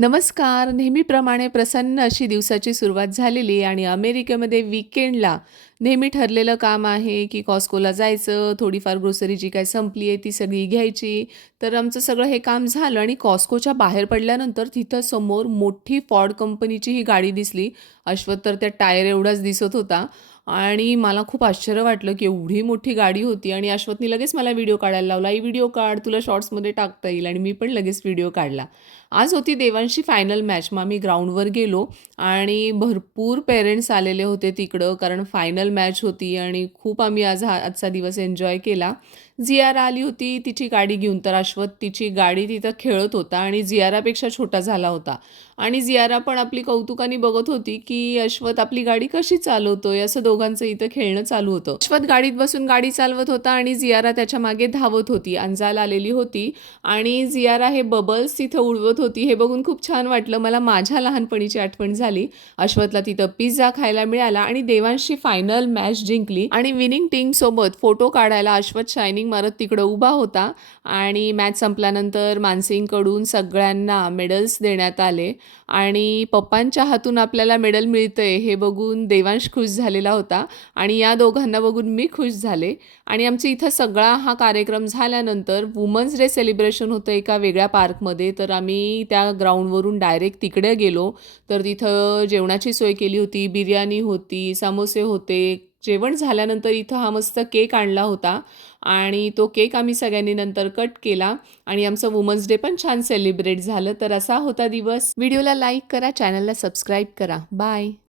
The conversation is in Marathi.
नमस्कार. नेहमीप्रमाणे प्रसन्न अशी दिवसाची सुरुवात झालेली आणि अमेरिकेमध्ये वीकेंडला नेहमी ठरलेलं काम आहे, की Costcoला जायचं, थोडीफार ग्रोसरी जी काही संपली आहे ती सगळी घ्यायची. तर आमचं सगळं हे काम झालं आणि Costcoच्या बाहेर पडल्यानंतर तिथं समोर मोठी फॉर्ड कंपनीची ही गाडी दिसली. अश्वथ तर त्या टायर एवढाच दिसत होता आणि मला खूप आश्चर्य वाटलं, की एवढी मोठी गाडी होती आणि अश्वथनी लगेच मला व्हिडिओ काढायला लावला. "आई व्हिडिओ काढ, तुला शॉर्ट्समध्ये टाकता येईल." आणि मी पण लगेच व्हिडिओ काढला. आज होती देवांशी फायनल मॅच. मग आम्ही ग्राउंडवर गेलो आणि भरपूर पेरेंट्स आलेले होते तिकडं, कारण फायनल मॅच होती आणि खूप आम्ही आजचा दिवस एन्जॉय केला. झियारा आली होती तिची गाडी घेऊन, तर अश्वथ तिची गाडी तिथं खेळत होता आणि झियारापेक्षा छोटा झाला होता आणि झियारा पण आपली कौतुकाने बघत होती, की अश्वथ आपली गाडी कशी चालवतोय, असं दोघांचं इथं खेळणं चालू होतं. अश्वथ गाडीत बसून गाडी चालवत होता आणि झियारा त्याच्या मागे धावत होती. अंजाल आलेली होती आणि झियारा हे बबल्स तिथं उडवत होती. हे बघून खूप छान वाटलं. मला माझ्या लहानपणीची आठवण झाली. अश्वथला तिथं पिझ्झा खायला मिळाला आणि देवांशी फायनल मॅच जिंकली आणि विनिंग टीमसोबत फोटो काढायला अश्वथ शायनिंग मारत तिकडं उभा होता आणि मॅच संपल्यानंतर मानसिंगकडून सगळ्यांना मेडल्स देण्यात आले आणि पप्पांच्या हातून आपल्याला मेडल मिळतंय हे बघून देवांश खुश झालेला होता आणि या दोघांना बघून मी खुश झाले आणि आमच्या इथं सगळा हा कार्यक्रम झाल्यानंतर वुमन्स डे सेलिब्रेशन होतं एका वेगळ्या पार्कमध्ये. तर आम्ही त्या ग्राउंडवरून डायरेक्ट तिकडे गेलो. तर तिथं जेवणाची सोय केली होती, बिर्याणी होती, समोसे होते. जेवण झाल्यानंतर इथं हा मस्त केक आणला होता आणि तो केक आम्ही सगळ्यांनी नंतर कट केला आणि आमचं वुमन्स डे पण छान सेलिब्रेट झालं. तर असा होता दिवस. व्हिडिओला लाईक करा, चॅनलला सबस्क्राईब करा. बाय.